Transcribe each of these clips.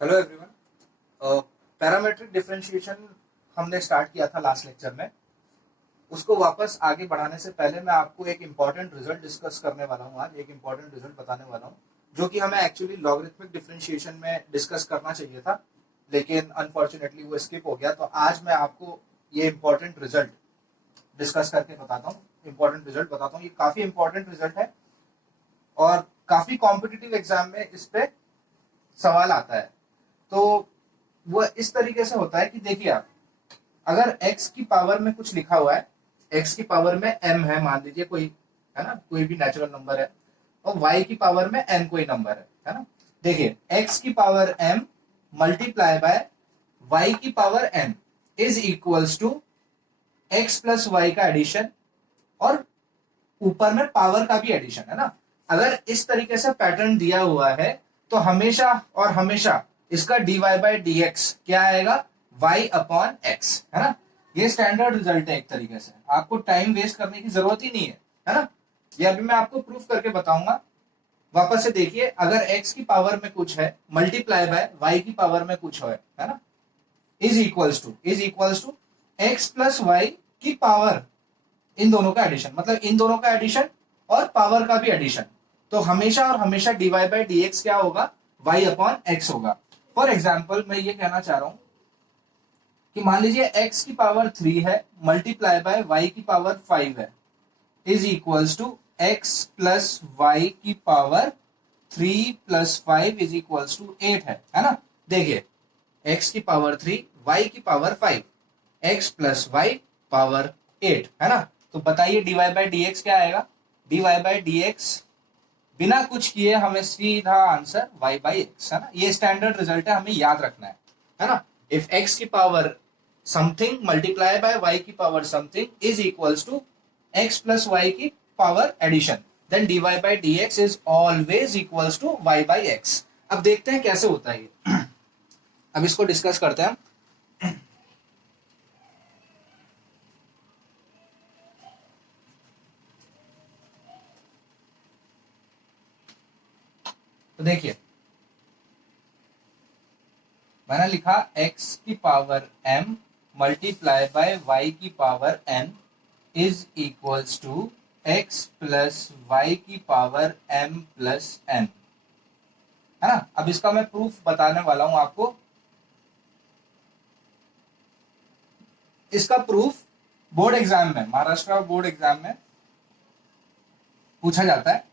Hello everyone. Parametric differentiation हमने start किया था लास्ट लेक्चर में। उसको वापस आगे बढ़ाने से पहले मैं आपको एक इम्पॉर्टेंट रिजल्ट डिस्कस करने वाला हूँ। आज एक इम्पॉर्टेंट रिजल्ट बताने वाला हूँ जो कि हमें एक्चुअली लॉगरिथमिक डिफरेंशिएशन में डिस्कस करना चाहिए था, लेकिन अनफॉर्चुनेटली वो स्किप हो गया। तो आज मैं आपको ये इम्पॉर्टेंट रिजल्ट डिस्कस करके बताता हूँ, इम्पॉर्टेंट रिजल्ट बताता हूँ। ये काफी इम्पोर्टेंट रिजल्ट है और काफी कॉम्पिटिटिव एग्जाम में इस पे सवाल आता है। तो वो इस तरीके से होता है कि देखिए, आप अगर x की पावर में कुछ लिखा हुआ है, x की पावर में m है, मान लीजिए कोई है ना, कोई भी नेचुरल नंबर है, और y की पावर में n कोई नंबर है ना। देखिए x की power m multiply by y की power n is equals to x plus Y का एडिशन और ऊपर में पावर का भी एडिशन है ना। अगर इस तरीके से पैटर्न दिया हुआ है तो हमेशा और हमेशा इसका dy बाई डी एक्स क्या आएगा, y अपॉन एक्स, है ना। ये स्टैंडर्ड रिजल्ट है। एक तरीके से आपको टाइम वेस्ट करने की जरूरत ही नहीं है ना। ये अभी मैं आपको प्रूफ करके बताऊंगा। वापस से देखिए, अगर x की पावर में कुछ है मल्टीप्लाई बाय y की पावर में कुछ है ना, is equals to x plus Y की पावर, इन दोनों का एडिशन, मतलब इन दोनों का एडिशन और पावर का भी एडिशन। तो हमेशा और हमेशा dy बाई डी एक्स क्या होगा, y अपॉन एक्स होगा। फॉर एग्जाम्पल मैं ये कहना चाह रहा हूं कि मान लीजिए x की पावर 3 है मल्टीप्लाई बाय y की पावर 5 है, is equals to x plus Y की power 3 plus 5 is equals to 8 है ना। देखिए x की पावर 3, y की power 5, x plus y power 8 है ना। तो बताइए dy बाई डी एक्स क्या आएगा। dy बाई डी एक्स बिना कुछ किए हमें सीधा आंसर y बाई एक्स है ना। ये स्टैंडर्ड रिजल्ट है, हमें याद रखना है ना। इफ x की power something multiply by y की power something is equals to x plus Y की power addition, then dy by D x is always equals to y by X. अब देखते हैं कैसे होता है ये। अब इसको डिस्कस करते हैं। तो देखिए मैंने लिखा x की power m multiply by y की power n is equals to x plus Y की पावर m प्लस n, है ना। अब इसका मैं प्रूफ बताने वाला हूं आपको। इसका प्रूफ बोर्ड एग्जाम में, महाराष्ट्र बोर्ड एग्जाम में पूछा जाता है।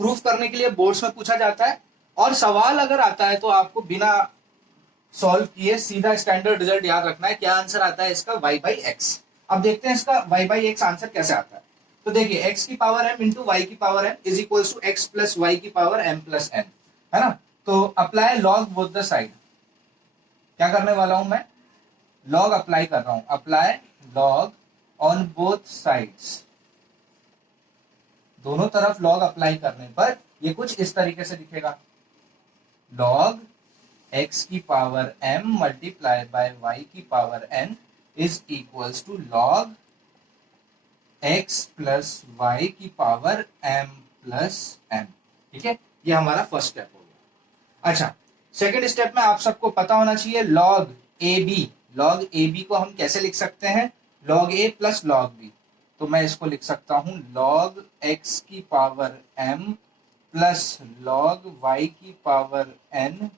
प्रूफ करने के लिए बोर्ड्स में पूछा जाता है, और सवाल अगर आता है तो आपको बिना सॉल्व किए सीधा स्टैंडर्ड रिजल्ट याद रखना है। क्या आंसर आता है इसका, y बाई एक्स। अब देखते हैं इसका y बाई एक्स आंसर कैसे आता है। तो देखिए x की पावर m इंटू वाई की power m is equal to x plus Y की पावर m प्लस n, है ना। तो apply log both the side. क्या करने वाला हूं मैं, लॉग अप्लाई कर रहा हूं। Apply log on both sides. दोनों तरफ लॉग अप्लाई करने पर ये कुछ इस तरीके से दिखेगा, लॉग x की power m multiply by y की power n is equals to log x plus Y की पावर m प्लस n। ठीक है, ये हमारा फर्स्ट स्टेप हो गया। अच्छा, सेकेंड स्टेप में आप सबको पता होना चाहिए log a b. Log a b को हम कैसे लिख सकते हैं, log a plus log b. तो मैं इसको लिख सकता हूं लॉग x की power m plus log y की power n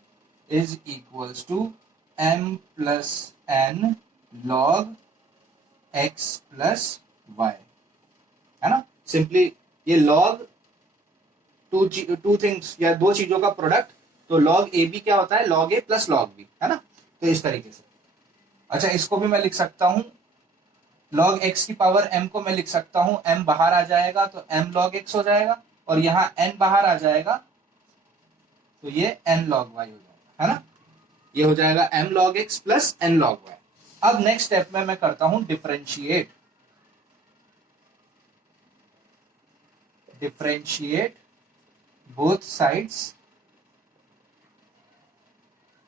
is equals to m plus n log x plus y, है ना। सिंपली ये लॉग टू थिंग्स या दो चीजों का प्रोडक्ट, तो लॉग ए बी क्या होता है, log a plus log B, है ना। तो इस तरीके से। अच्छा, इसको भी मैं लिख सकता हूं लॉग x की पावर m को मैं लिख सकता हूं, m बाहर आ जाएगा तो m लॉग x हो जाएगा, और यहां n बाहर आ जाएगा तो ये n लॉग y हो जाएगा, है ना। ये हो जाएगा m log x plus n log y। अब नेक्स्ट स्टेप में मैं करता हूं differentiate. Differentiate both sides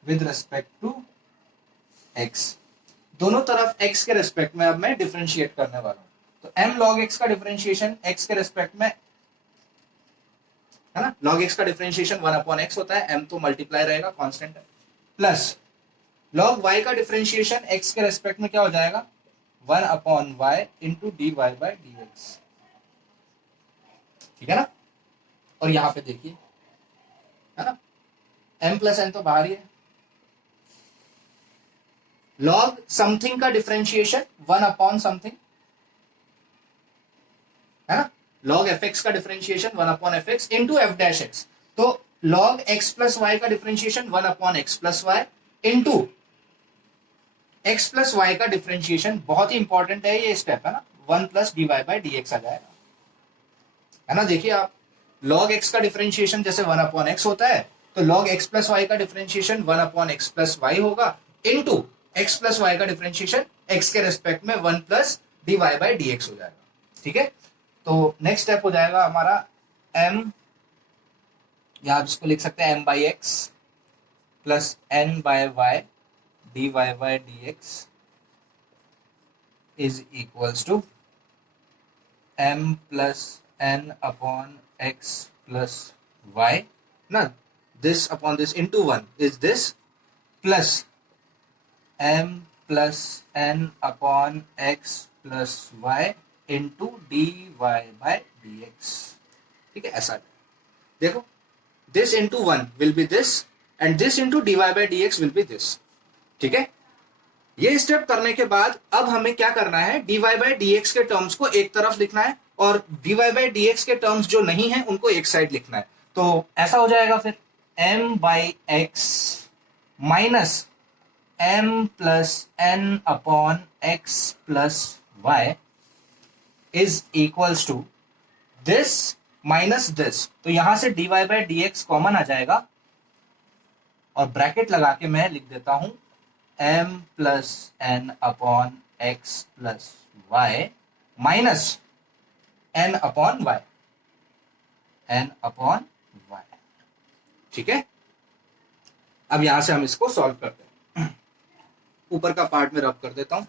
with respect to x। दोनों तरफ x के रेस्पेक्ट में अब मैं डिफरेंशिएट करने वाला हूं। तो m log x का डिफरेंशिएशन x के रेस्पेक्ट में है ना। log x का डिफरेंशिएशन 1 अपॉन x होता है, m तो मल्टीप्लाई रहेगा, कांस्टेंट है, प्लस log y का डिफरेंशिएशन x के रेस्पेक्ट में क्या हो जाएगा, 1 upon y into d Y by D x, ठीक है ना। और यहां पे देखिए, है ना, m प्लस n तो बाहर ही है, log समथिंग का डिफरेंशिएशन 1 अपॉन समथिंग, है ना, log fx का differentiation 1 upon fx into f dash x, तो log x प्लस y का differentiation 1 upon x plus y into x plus y का डिफरेंशिएशन, बहुत ही इंपॉर्टेंट है ये स्टेप, है ना, 1 plus D Y by D X आ जाएगा, है ना। देखिए आप, log x का डिफरेंशिएशन जैसे 1 अपॉन x होता है, तो log x प्लस y का differentiation 1 upon x plus y होगा, इंटू x प्लस y का डिफरेंशिएशन x के रेस्पेक्ट में 1 plus D Y by D x हो जाएगा, ठीक है। तो नेक्स्ट स्टेप हो जाएगा हमारा m, या आप इसको लिख सकते हैं m by x plus n by y d Y by D x is equals to m plus n upon x plus y, ना, this अपॉन this into 1 is this, plus m plus n upon x plus y into d Y by D x, ठीक है। ऐसा देखो, this into 1 will be this and this into dy by dx will be this, ठीक है। ये step करने के बाद अब हमें क्या करना है, dy by dx के टर्म्स को एक तरफ लिखना है और dy by dx के टर्म्स जो नहीं है उनको एक साइड लिखना है। तो ऐसा हो जाएगा फिर m by X minus m plus n upon x plus y is equals to this minus this, तो यहां से dy by D X common आ जाएगा और ब्रैकेट लगा के मैं लिख देता हूं m plus n upon x plus y minus n upon y, n upon y, ठीक है। अब यहां से हम इसको सॉल्व करते हैं, ऊपर का पार्ट में रब कर देता हूं,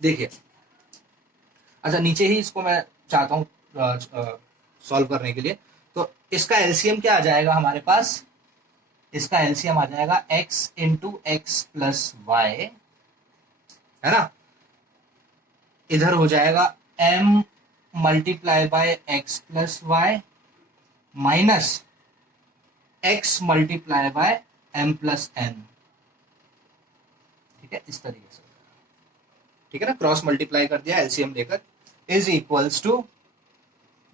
देखिए। अच्छा, नीचे ही इसको मैं चाहता हूं सॉल्व करने के लिए, तो इसका एलसीएम क्या आ जाएगा हमारे पास, इसका एलसीएम आ जाएगा x into x plus y, है ना, इधर हो जाएगा m multiply by x plus y minus x multiply by m plus n, ठीक है, इस तरीके से, ठीक है ना, क्रॉस मल्टीप्लाई कर दिया एलसीएम लेकर, is equals to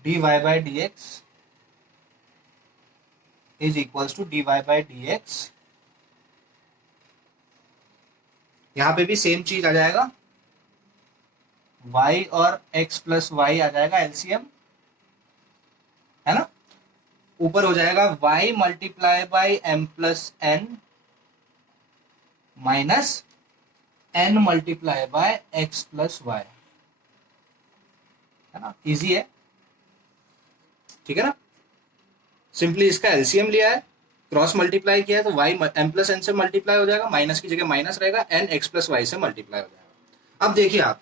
D Y by D x is equals to D Y by D x, यहां पे भी सेम चीज आ जाएगा, y और x प्लस वाई आ जाएगा एलसीएम, है ना, ऊपर हो जाएगा y multiply by m plus n minus n multiply by x plus y, है ना, इजी है, ठीक है ना। सिंपली इसका एलसीएम लिया है, क्रॉस मल्टीप्लाई किया है, तो y m प्लस n से मल्टीप्लाई हो जाएगा, माइनस की जगह माइनस रहेगा, n x प्लस वाई से मल्टीप्लाई हो जाएगा। अब देखिए आप,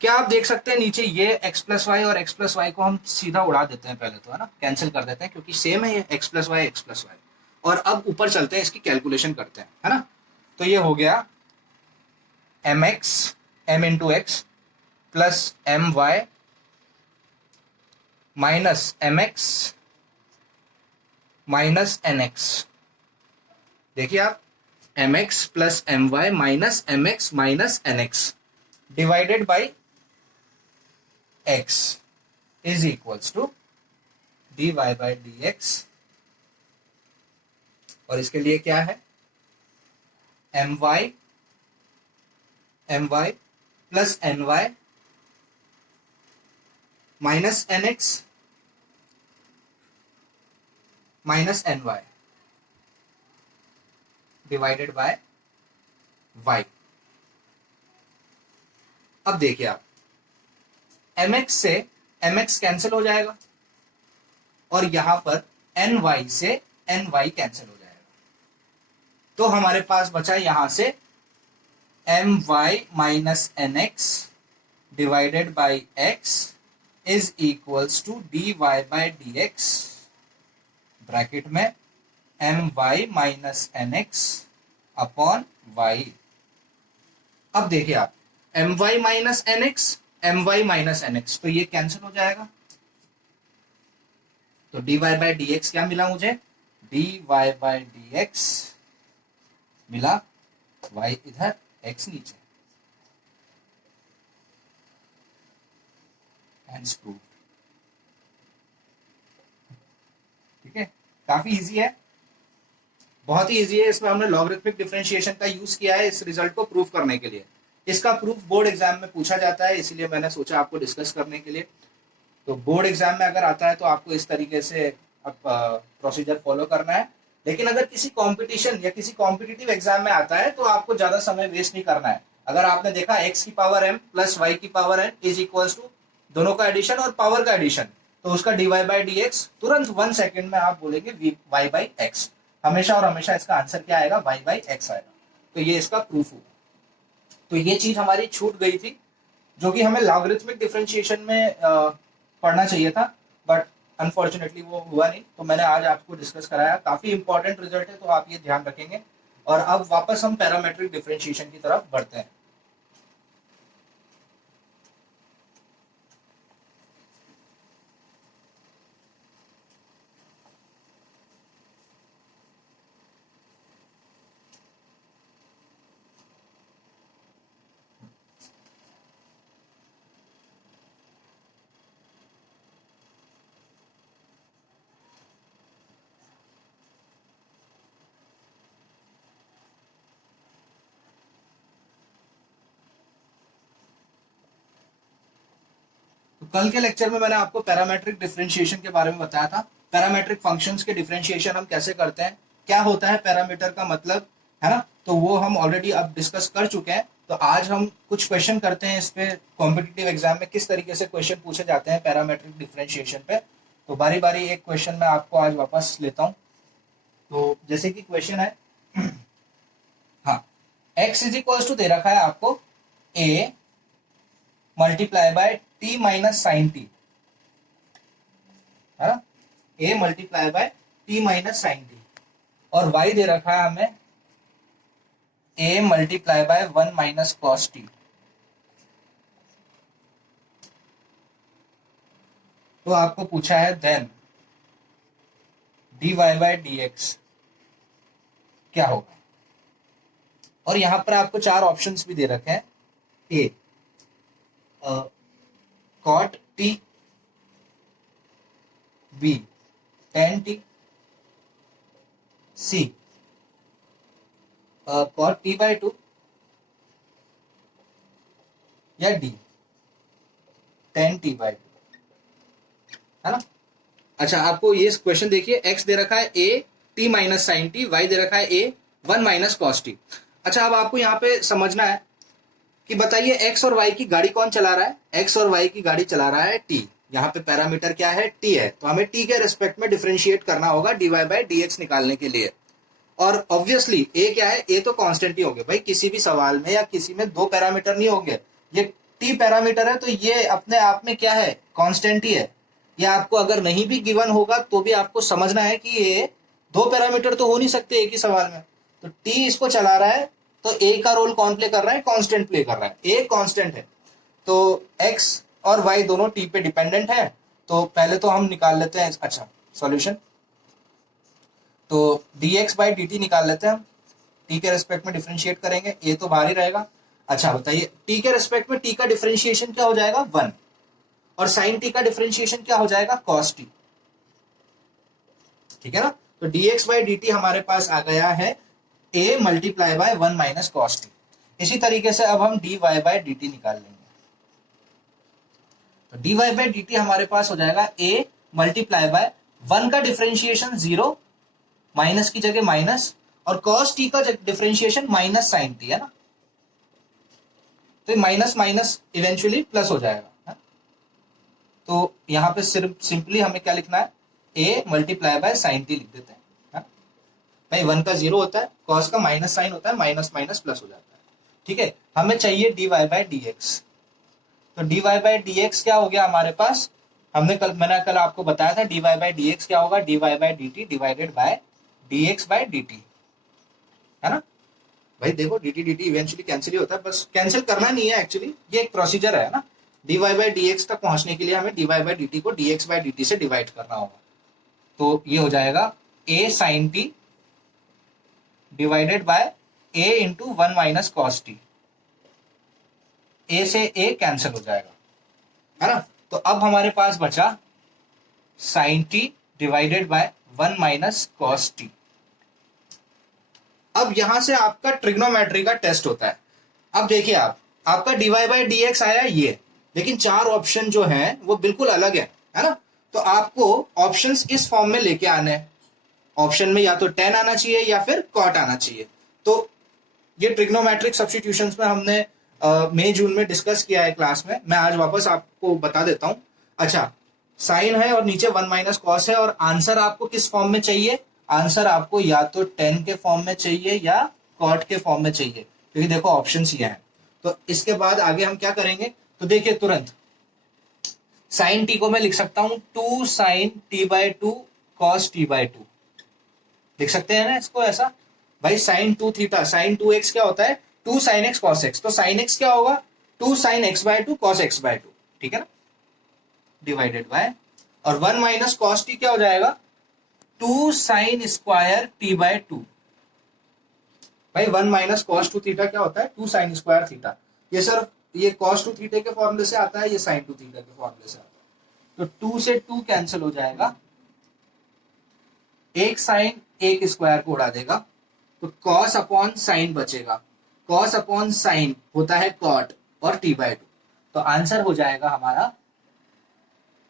क्या आप देख सकते हैं नीचे ये x प्लस वाई और x प्लस वाई को हम सीधा उड़ा देते हैं पहले तो, है ना, कैंसिल कर देते हैं क्योंकि सेम है ये x plus y x plus y, और अब ऊपर चलते हैं, इसकी कैलकुलेशन करते हैं, है ना। तो ये हो गया mx m into x plus m Y minus m x minus N x, देखिए आप, m x plus m Y minus m x minus N x divided by x is equals to D Y by D x, और इसके लिए क्या है, m y plus n y minus N x minus n y divided by y. अब देखिए आप, mx से mx cancel हो जाएगा और यहां पर ny से ny कैंसिल हो जाएगा, तो हमारे पास बचा यहां से M Y minus N x divided by x is equals to D Y by D X, bracket में M Y minus N X upon Y. अब देखिए आप, M Y minus N X, M Y minus N X, तो ये cancel हो जाएगा। तो D Y by D X क्या मिला मुझे, D Y by D X मिला, वाई इधर एक्स नीचे, हेंस प्रूव्ड। ठीक है, काफी इजी है, बहुत ही इजी है। इसमें हमने लॉगरिथमिक डिफरेंशिएशन का यूज किया है इस रिजल्ट को प्रूव करने के लिए। इसका प्रूफ बोर्ड एग्जाम में पूछा जाता है, इसीलिए मैंने सोचा आपको डिस्कस करने के लिए। तो बोर्ड एग्जाम में अगर आता है तो आपको इस तरीके से अब प्रोसीजर फॉलो करना है। लेकिन अगर किसी कंपटीशन या किसी कॉम्पिटिटिव एग्जाम में आता है तो आपको ज्यादा समय वेस्ट नहीं करना है। अगर आपने देखा x की पावर m प्लस y की power n is equals to दोनों का एडिशन और पावर का एडिशन, तो उसका dy बाई डी एक्स तुरंत 1 सेकेंड में आप बोलेंगे y बाई एक्स। हमेशा और हमेशा इसका आंसर क्या आएगा, y बाई एक्स आएगा। तो ये इसका प्रूफ होगा। तो ये चीज हमारी छूट गई थी, जो कि हमें लॉगरिथमिक डिफरेंशिएशन में पढ़ना चाहिए था, बट अनफॉर्चुनेटली वो हुआ नहीं। तो मैंने आज आपको डिस्कस कराया, काफी इंपॉर्टेंट रिजल्ट है, तो आप ये ध्यान रखेंगे। और अब वापस हम पैरामेट्रिक डिफरेंशिएशन की तरफ बढ़ते हैं। तो कल के लेक्चर में मैंने आपको पैरामेट्रिक डिफरेंशिएशन के बारे में बताया था, पैरामेट्रिक फंक्शंस के डिफरेंशिएशन हम कैसे करते हैं, क्या होता है पैरामीटर का मतलब, है ना। तो वो हम ऑलरेडी अब डिस्कस कर चुके हैं। तो आज हम कुछ क्वेश्चन करते हैं इस पे, कॉम्पिटिटिव एग्जाम में किस तरीके से क्वेश्चन पूछे जाते हैं पैरामेट्रिक डिफरेंशिएशन पे। तो बारी बारी एक क्वेश्चन मैं आपको आज वापस लेता हूँ। तो जैसे कि क्वेश्चन है, हाँ, x इज इक्वल टू दे रखा है आपको a multiply by t minus sine t, है ना, a multiply by t minus sine t, और y दे रखा है हमें a multiply by 1 minus cos t. तो आपको पूछा है देन dy बाय dx क्या होगा, और यहां पर आपको 4 ऑप्शंस भी दे रखे हैं। a cot t, b tan t, c cot t by 2, या d tan t बाय 2, है ना। अच्छा, आपको ये क्वेश्चन देखिए, x दे रखा है a t minus sine t, y दे रखा है a 1 माइनस कॉस टी। अच्छा, अब आपको यहाँ पे समझना है कि बताइए x और y की गाड़ी कौन चला रहा है, x और y की गाड़ी चला रहा है t। यहाँ पे पैरामीटर क्या है, t है, तो हमें t के रिस्पेक्ट में डिफरेंशिएट करना होगा dy बाई dx निकालने के लिए। और ऑब्वियसली a क्या है, a तो कांस्टेंट ही होंगे भाई, किसी भी सवाल में या किसी में 2 पैरामीटर नहीं होंगे। ये t पैरामीटर है तो ये अपने आप में क्या है, कांस्टेंट ही है। या आपको अगर नहीं भी गिवन होगा तो भी आपको समझना है कि ये 2 पैरामीटर तो हो नहीं सकते एक ही सवाल में। तो t इसको चला रहा है, तो a का रोल कौन प्ले कर रहा है, कांस्टेंट प्ले कर रहा है, a कांस्टेंट है। तो x और y दोनों t पे डिपेंडेंट है। तो पहले तो हम निकाल लेते हैं, अच्छा सॉल्यूशन, तो dx बाई dt निकाल लेते हैं हम, t के रेस्पेक्ट में डिफरेंशिएट करेंगे, a तो बाहर ही रहेगा। अच्छा बताइए, t के रेस्पेक्ट में t का डिफरेंशिएशन क्या हो जाएगा, 1, और साइन t का डिफरेंशिएशन क्या हो जाएगा, cos t। ठीक है ना। तो dx बाई dt हमारे पास आ गया है a multiply by 1 minus cos T. इसी तरीके से अब हम dy बाई dt निकाल लेंगे। तो dy बाई dt हमारे पास हो जाएगा a मल्टीप्लाई बाय 1 का डिफरेंशिएशन 0, माइनस की जगह माइनस, और कॉस टी का डिफरेंशिएशन माइनस साइन टी, है ना। तो माइनस माइनस इवेंचुअली प्लस हो जाएगा, है? तो यहां पे सिर्फ सिंपली हमें क्या लिखना है, a multiply by sine T लिख देते हैं, है? भाई 1 का 0 होता है, कॉस का माइनस साइन होता है, माइनस माइनस प्लस हो जाता है। ठीक है, हमें चाहिए dy बाय dx। तो dy बाय dx क्या हो गया हमारे पास, मैंने कल आपको बताया था dy बाय dx क्या होगा, dy by dt divided by dx by dt, है ना भाई। देखो dt dt इवेंचुअली कैंसिल ही होता है, बस कैंसिल करना नहीं है एक्चुअली, ये एक प्रोसीजर है ना। dy बाय dx तक पहुंचने के लिए हमें dy बाय dt को dx बाय dt से डिवाइड करना होगा। तो ये हो जाएगा a sin t divided by a into 1 minus cos T. a से a कैंसिल हो जाएगा, है ना। तो अब हमारे पास बचा sin t divided by 1 minus cos T. अब यहां से आपका ट्रिग्नोमेट्री का टेस्ट होता है। अब देखिए आपका dy बाय dx आया ये, लेकिन चार ऑप्शन जो हैं वो बिल्कुल अलग है ना। तो आपको ऑप्शंस इस फॉर्म में लेके आने हैं। ऑप्शन में या तो tan आना चाहिए या फिर cot आना चाहिए। तो ये ट्रिग्नोमेट्रिक सब्स्टिट्यूशंस में हमने मई जून में डिस्कस किया है क्लास में, मैं आज वापस आपको बता देता हूं। अच्छा, साइन है और नीचे 1 माइनस कॉस है, और आंसर आपको किस फॉर्म में चाहिए, आंसर आपको या तो tan के फॉर्म में चाहिए या cot के फॉर्म में चाहिए, क्योंकि देखो ऑप्शंस ये हैं। तो इसके बाद आगे हम क्या करेंगे, तो देखिए तुरंत साइन टी को मैं लिख सकता हूं 2 sine t by 2 cos t by 2, लिख सकते हैं ना इसको ऐसा। भाई साइन 2 थीटा साइन 2x क्या होता है, 2 साइन x कॉस x, तो साइन x क्या होगा 2 sine x by 2 cos x by 2, ठीक है ना, डिवाइडेड बाय, और 1 माइनस कॉस टी क्या हो जाएगा 2 साइन स्क्वायर टी बाय 2। भाई 1 माइनस कॉस 2 थीटा क्या होता है 2 साइन स्क्वायर थीटा। ये सर ये कॉस 2 थीटा के फॉर्मूले से आता है, ये साइन 2 थीटा के फॉर्मूले से आता है। तो 2 से 2 कैंसिल हो जाएगा, एक साइन एक स्क्वायर को उड़ा देगा, तो कॉस अपॉन साइन बचेगा। कॉस अपॉन साइन होता है कॉट और टी बाय 2, तो आंसर हो जाएगा हमारा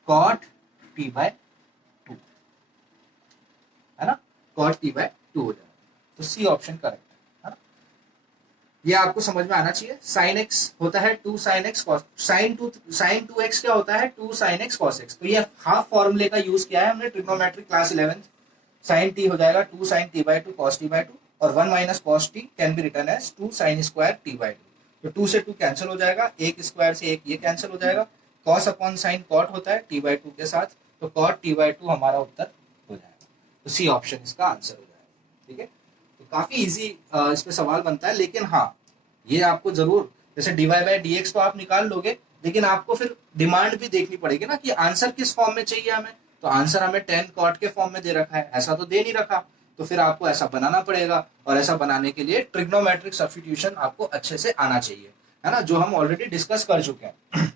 कॉट टी बाय 2, है ना, कॉट टी बाय 2 हो जाएगा। तो सी ऑप्शन करेक्ट है ना। ये आपको समझ में आना चाहिए। साइन एक्स होता है 2 sine x cos, sine 2 x क्या होता है 2 साइन एक्स कॉस एक्स। तो ये हाफ फॉर्मूले का यूज किया है हमने trigonometric class 11th। Sign T हो जाएगा 2 sine t by 2 cos t by 2, और 1 minus cos t can be written as 2 sine square t by 2। तो 2 से 2 कैंसिल हो जाएगा, एक स्क्वायर से एक ये कैंसिल हो जाएगा, कॉस अपॉन साइन कॉट होता है टी बाय 2 के साथ, तो कॉट टी बाय 2 हमारा उत्तर हो जाएगा। तो सी ऑप्शन इसका आंसर हो जाएगा, ठीक है। तो काफी इजी इस पे सवाल बनता है, लेकिन हाँ ये आपको जरूर, जैसे dy बाय dx तो आप निकाल लोगे, लेकिन आपको फिर डिमांड भी देखनी पड़ेगी ना कि आंसर किस फॉर्म में चाहिए हमें। तो आंसर हमें tan cot के फॉर्म में दे रखा है, ऐसा तो दे नहीं रखा, तो फिर आपको ऐसा बनाना पड़ेगा, और ऐसा बनाने के लिए ट्रिग्नोमेट्रिक सब्स्टिट्यूशन आपको अच्छे से आना चाहिए, है ना, जो हम ऑलरेडी डिस्कस कर चुके हैं।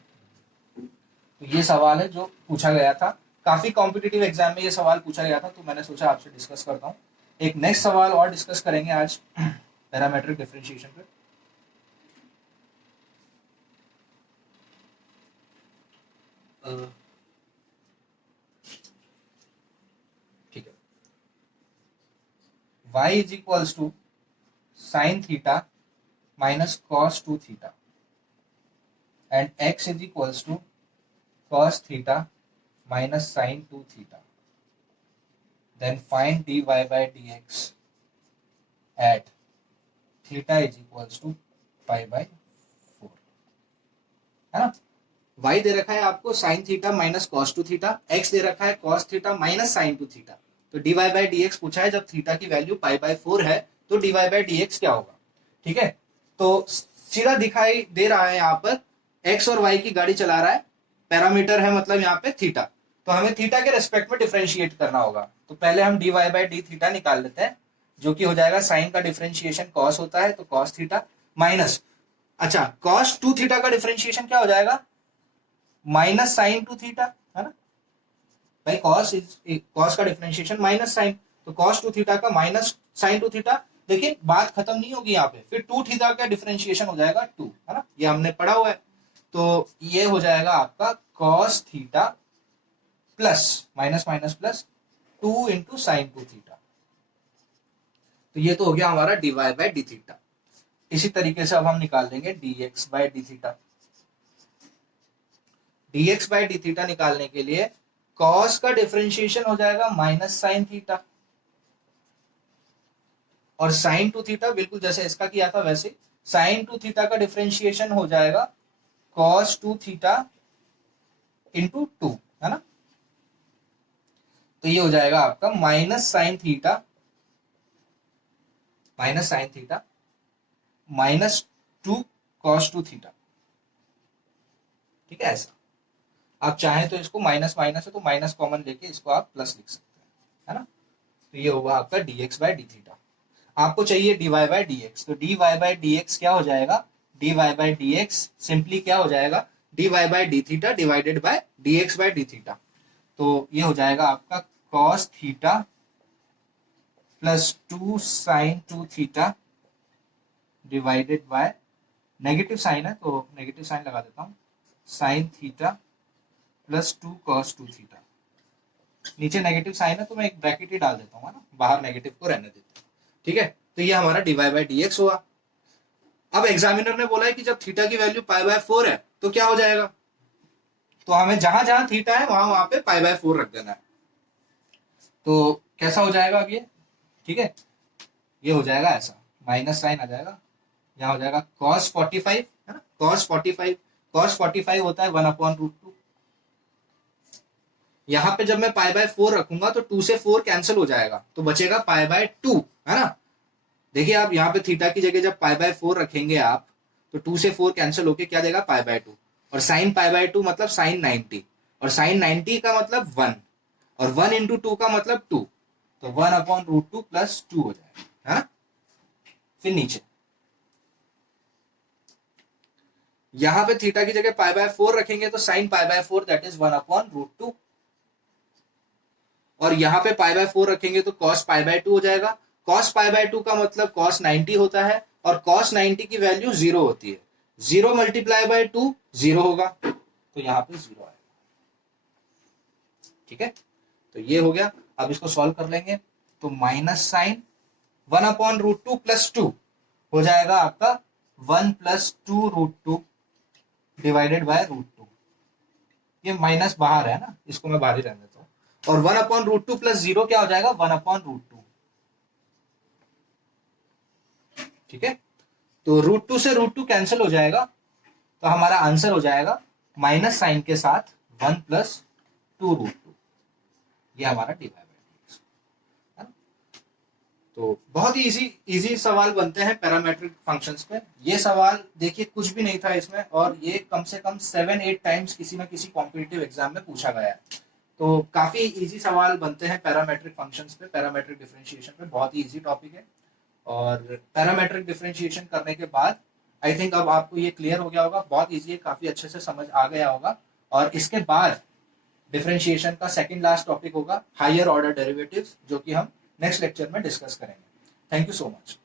तो ये सवाल है जो पूछा गया था, काफी कॉम्पिटिटिव एग्जाम में ये सवाल पूछा गया था, तो मैंने सोचा आपसे डिस्कस करता हूँ। एक नेक्स्ट सवाल और डिस्कस करेंगे आज पैरामेट्रिक डिफरेंशिएशन पे। ठीक है, y is equals to sine theta minus cos 2 theta and x is equals to cos theta minus sine 2 theta, then find dy by dx at theta is equals to pi by 4, है ना। y दे रखा है आपको sine theta minus cos 2 theta, x दे रखा है cos theta minus sine 2 theta. तो dy बाय dx पूछा है, जब थीटा की वैल्यू पाई बाय 4 है तो dy बाय dx क्या होगा, ठीक है। तो सीधा दिखाई दे रहा है यहाँ पर x और y की गाड़ी चला रहा है, पैरामीटर है मतलब यहाँ पे थीटा, तो हमें थीटा के रेस्पेक्ट में डिफरेंशिएट करना होगा। तो पहले हम dy बाय डी थीटा निकाल लेते हैं, जो कि हो जाएगा साइन का डिफरेंशिएशन कॉस होता है, तो कॉस थीटा माइनस, अच्छा कॉस 2 थीटा का डिफरेंशिएशन क्या हो जाएगा माइनस साइन 2 थीटा, है ना भाई। कॉस का डिफरेंशिएशन माइनस साइन, तो कॉस 2 थीटा का माइनस साइन 2 थीटा। लेकिन बात खत्म नहीं होगी यहाँ पे, फिर 2 थीटा का डिफरेंशिएशन हो जाएगा 2, है ना, ये हमने पढ़ा हुआ है। तो ये हो जाएगा आपका cos theta plus minus minus plus 2 into sine 2 theta. तो ये तो हो गया हमारा dy बाय डी थीटा। इसी तरीके से अब हम निकाल देंगे dx by d theta. dx by d theta निकालने के लिए cos का डिफरेंशिएशन हो जाएगा माइनस साइन थीटा, और साइन 2 थीटा बिल्कुल जैसे इसका किया था वैसे साइन 2 थीटा का डिफरेंशिएशन हो जाएगा कॉस 2 थीटा इंटू 2, है ना। तो ये हो जाएगा आपका minus sine theta minus 2 cos 2 theta, ठीक है। ऐसा आप चाहें तो इसको माइनस माइनस है तो माइनस कॉमन लेके इसको आप प्लस लिख सकते हैं, है ना। तो ये होगा आपका dx बाय डी थीटा। आपको चाहिए dy बाय dx, तो dy बाय dx क्या हो जाएगा, dy बाय dx सिंपली क्या हो जाएगा, dy by d theta divided by dx by d theta. तो ये हो जाएगा आपका cos theta plus 2 sine 2 theta divided by, negative sign है तो नेगेटिव साइन लगा देता हूं, sine theta plus 2 cos 2 theta. नीचे नेगेटिव साइन है तो मैं एक ब्रैकेट ही डाल देता हूँ, है ना, बाहर नेगेटिव को रहने देता हूँ, ठीक है। तो ये हमारा dy बाय dx हुआ। अब एग्जामिनर ने बोला है कि जब थीटा की वैल्यू पाई बाय 4 है तो क्या हो जाएगा, तो हमें जहां जहां थीटा है वहां वहां पे पाई बाय 4 रख देना है। तो कैसा हो जाएगा अब ये, ठीक है, ये हो जाएगा ऐसा, माइनस साइन आ जाएगा, यहाँ हो जाएगा cos 45, है ना, cos 45 होता है 1/√2। यहाँ पे जब मैं पाई बाय 4 रखूंगा तो 2 से 4 कैंसिल हो जाएगा तो बचेगा पाई बाय 2, है ना। देखिए आप यहाँ पे थीटा की जगह जब पाई बाय 4 रखेंगे आप तो 2 से 4 कैंसिल होके क्या देगा, पाई बाय 2, और साइन पाई बाय 2 मतलब साइन 90, और साइन 90 का मतलब 1, और 1 इंटू 2 का मतलब 2, तो 1/√2 प्लस 2 हो जाएगा, है ना। फिर नीचे यहां पे थीटा की जगह पाई बाय 4 रखेंगे तो sine pi by 4 that is 1/√2, और यहां पे पाई बाय 4 रखेंगे तो cos पाई बाय 2 हो जाएगा। cos पाई बाय 2 का मतलब cos 90 होता है, और cos 90 की वैल्यू 0 होती है, 0 मल्टीप्लाई बाय 2 0 होगा, तो यहाँ पे 0 आएगा, ठीक है। तो ये हो गया। अब इसको सॉल्व कर लेंगे तो माइनस साइन 1/√2 प्लस 2 हो जाएगा आपका 1 प्लस 2√2 डिवाइडेड बाय √2। ये माइनस बाहर है ना, इसको मैं बाहर ही रहने देता हूँ, और 1/√2 प्लस 0 क्या हो जाएगा, 1/√2, ठीक है। तो √2 से √2 कैंसिल हो जाएगा, तो हमारा आंसर हो जाएगा माइनस साइन के साथ 1 प्लस 2√2, ये हमारा dy बाय dx है ना। तो बहुत ही इजी सवाल बनते हैं पैरामेट्रिक फंक्शंस पे। ये सवाल देखिए कुछ भी नहीं था इसमें, और ये कम से कम 7-8 टाइम्स किसी ना किसी कॉम्पिटिटिव एग्जाम में पूछा गया है। तो काफी इजी सवाल बनते हैं पैरामेट्रिक फंक्शंस पे, पैरामेट्रिक डिफरेंशिएशन पे, बहुत ही इजी टॉपिक है। और पैरामेट्रिक डिफरेंशिएशन करने के बाद आई थिंक अब आपको ये क्लियर हो गया होगा, बहुत इजी है, काफी अच्छे से समझ आ गया होगा। और इसके बाद डिफरेंशिएशन का सेकंड लास्ट टॉपिक होगा हायर ऑर्डर डेरिवेटिव्स, जो कि हम नेक्स्ट लेक्चर में डिस्कस करेंगे। Thank you so much.